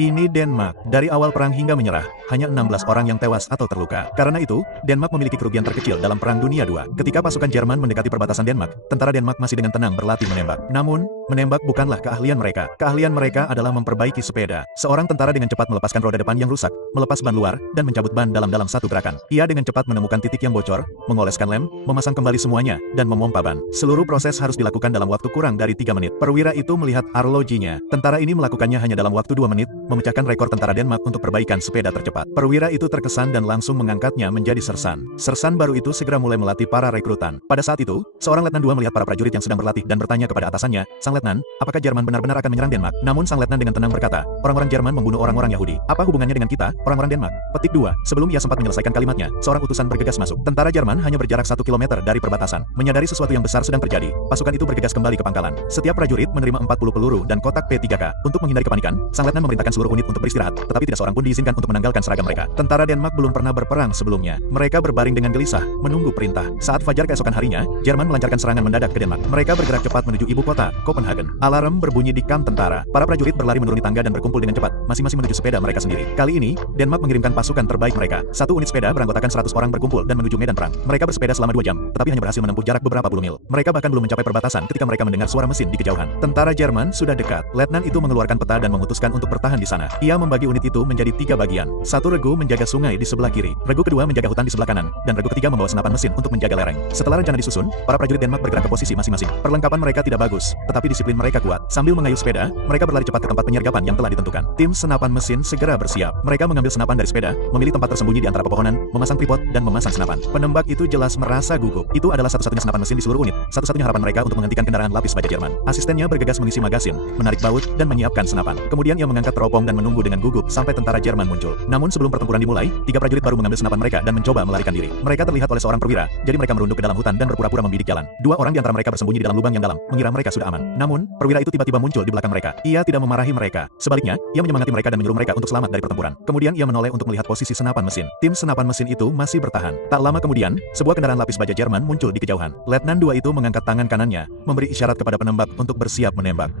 Ini Denmark. Dari awal perang hingga menyerah, hanya 16 orang yang tewas atau terluka. Karena itu, Denmark memiliki kerugian terkecil dalam Perang Dunia II. Ketika pasukan Jerman mendekati perbatasan Denmark, tentara Denmark masih dengan tenang berlatih menembak. Namun, menembak bukanlah keahlian mereka. Keahlian mereka adalah memperbaiki sepeda. Seorang tentara dengan cepat melepaskan roda depan yang rusak, melepas ban luar, dan mencabut ban dalam satu gerakan. Ia dengan cepat menemukan titik yang bocor, mengoleskan lem, memasang kembali semuanya, dan memompa ban. Seluruh proses harus dilakukan dalam waktu kurang dari 3 menit. Perwira itu melihat arlojinya. Tentara ini melakukannya hanya dalam waktu 2 menit, memecahkan rekor tentara Denmark untuk perbaikan sepeda tercepat. Perwira itu terkesan dan langsung mengangkatnya menjadi sersan. Sersan baru itu segera mulai melatih para rekrutan. Pada saat itu, seorang letnan II melihat para prajurit yang sedang berlatih dan bertanya kepada atasannya, "Sang letnan, apakah Jerman benar-benar akan menyerang Denmark?" Namun sang letnan dengan tenang berkata, "Orang-orang Jerman membunuh orang-orang Yahudi. Apa hubungannya dengan kita, orang-orang Denmark?" Petik 2. Sebelum ia sempat menyelesaikan kalimatnya, seorang utusan bergegas masuk. Tentara Jerman hanya berjarak 1 kilometer dari perbatasan. Menyadari sesuatu yang besar sedang terjadi, pasukan itu bergegas kembali ke pangkalan. Setiap prajurit menerima 40 peluru dan kotak P3K. Untuk menghindari kepanikan, sang letnan memerintahkan seluruh unit untuk beristirahat, tetapi tidak seorang pun diizinkan untuk menanggalkan seragam mereka. Tentara Denmark belum pernah berperang sebelumnya. Mereka berbaring dengan gelisah, menunggu perintah. Saat fajar keesokan harinya, Jerman melancarkan serangan mendadak ke Denmark. Mereka bergerak cepat menuju ibu kota, Copenhagen. Alarm berbunyi di kamp tentara. Para prajurit berlari menuruni tangga dan berkumpul dengan cepat, masing-masing menuju sepeda mereka sendiri. Kali ini, Denmark mengirimkan pasukan terbaik mereka. Satu unit sepeda beranggotakan 100 orang berkumpul dan menuju medan perang. Mereka bersepeda selama 2 jam, tetapi hanya berhasil menempuh jarak beberapa puluh mil. Mereka bahkan belum mencapai perbatasan ketika mereka mendengar suara mesin di kejauhan. Tentara Jerman sudah dekat. Letnan itu mengeluarkan peta dan memutuskan untuk bertahan di sana. Ia membagi unit itu menjadi 3 bagian. Satu regu menjaga sungai di sebelah kiri, regu kedua menjaga hutan di sebelah kanan, dan regu ketiga membawa senapan mesin untuk menjaga lereng. Setelah rencana disusun, para prajurit Denmark bergerak ke posisi masing-masing. Perlengkapan mereka tidak bagus, tetapi disiplin mereka kuat. Sambil mengayuh sepeda, mereka berlari cepat ke tempat penyergapan yang telah ditentukan. Tim senapan mesin segera bersiap. Mereka mengambil senapan dari sepeda, memilih tempat tersembunyi di antara pepohonan, memasang tripod, dan memasang senapan. Penembak itu jelas merasa gugup. Itu adalah satu-satunya senapan mesin di seluruh unit, satu-satunya harapan mereka untuk menghentikan kendaraan lapis baja Jerman. Asistennya bergegas mengisi magasin, menarik baut, dan menyiapkan senapan. Kemudian ia mengangkat teropong dan menunggu dengan gugup sampai tentara Jerman muncul. Namun sebelum pertempuran dimulai, 3 prajurit baru mengambil senapan mereka dan mencoba melarikan diri. Mereka terlihat oleh seorang perwira, jadi mereka merunduk ke dalam hutan dan berpura-pura membidik jalan. 2 orang di antara mereka bersembunyi di dalam lubang yang dalam, mengira mereka sudah aman. Namun, perwira itu tiba-tiba muncul di belakang mereka. Ia tidak memarahi mereka. Sebaliknya, ia menyemangati mereka dan menyuruh mereka untuk selamat dari pertempuran. Kemudian ia menoleh untuk melihat posisi senapan mesin. Tim senapan mesin itu masih bertahan. Tak lama kemudian, sebuah kendaraan lapis baja Jerman muncul di kejauhan. Letnan II itu mengangkat tangan kanannya, memberi isyarat kepada penembak untuk bersiap menembak.